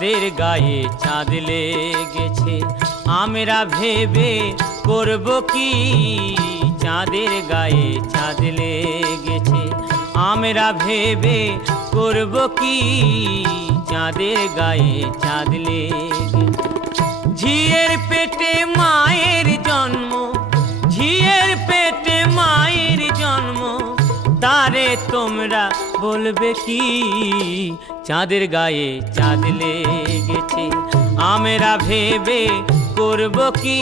চাঁদের গায়ে চাঁদ লেগেছে, আমরা ভেবে করব কি। চাঁদের গায়ে চাঁদ লেগেছে, আমরা ভেবে করব কি। চাঁদের গায়ে চাঁদ লেগেছে। ঝিয়ের পেটে মায়ের জন্ম, ঝিয়ের পেটে মায়ের জন্ম, তারে তোমরা বলবে কি। চাঁদের গায়ে চাঁদ লেগেছে, আমরা ভেবে করব কি।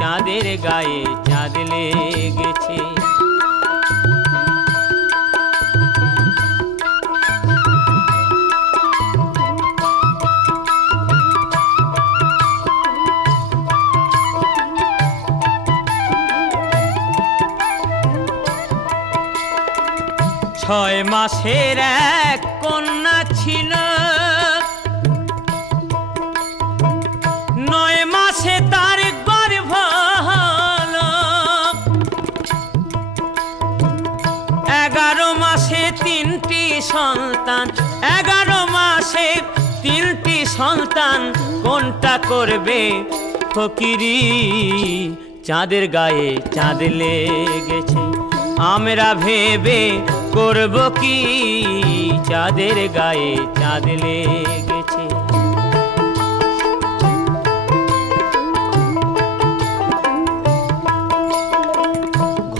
চাঁদের গায়ে চাঁদ লেগেছে। ছয় মাসের এক কন্যা ছিল, 9 মাসে তার গর্ভ হলো। 11 মাসে 3টি সন্তান, 11 মাসে 3টি সন্তান, কোনটা করবে ফকিরি। চাঁদের গায়ে চাঁদ লেগেছে, আমরা ভেবে করব কি। চাঁদের গায়ে চাঁদ লেগেছে।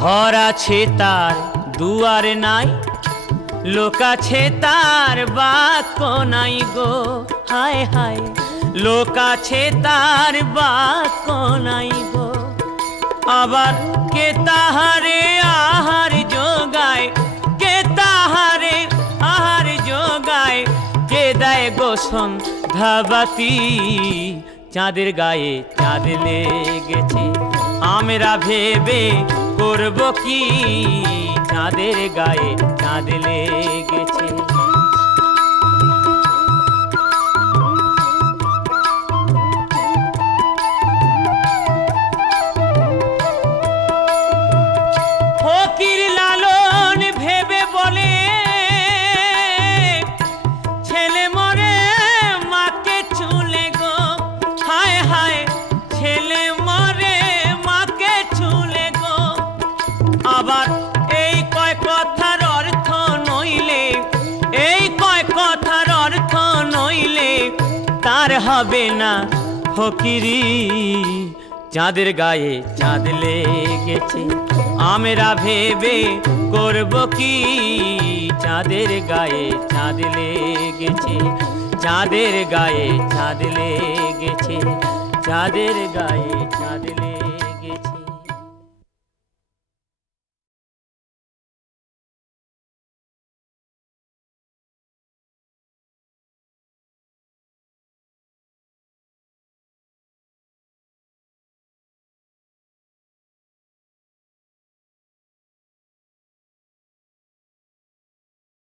ঘর আছে তার দুয়ার নাই, লোক আছে তার বাক্য নাই গো। হায় হায়, লোক আছে তার বাক্য নাই গো। আবার কে তাহারে আহার যোগায়, কে তাহারে আহার যোগায়, কে দেয় গোসন ধাবাতি। চাঁদের গায়ে চাঁদ লেগেছে, আমরা ভেবে করব কি। চাঁদের গায়ে চাঁদ লেগেছে। ফকির লালন ভেবে বলে, ছেলে মরে মাকে চুলে গো। হায় হায়, ছেলে মরে মাকে চুলে গো। আবার এই কয় কথার অর্থ নইলে, এই কয় কথার অর্থ নইলে তার হবে না ফকিরি। চাঁদের গায়ে চাঁদ লেগেছে, আমরা ভেবে করব কি। চাঁদের গায়ে চাঁদ লেগেছে, চাঁদের গায়ে চাঁদ লেগেছে, চাঁদের গায়ে।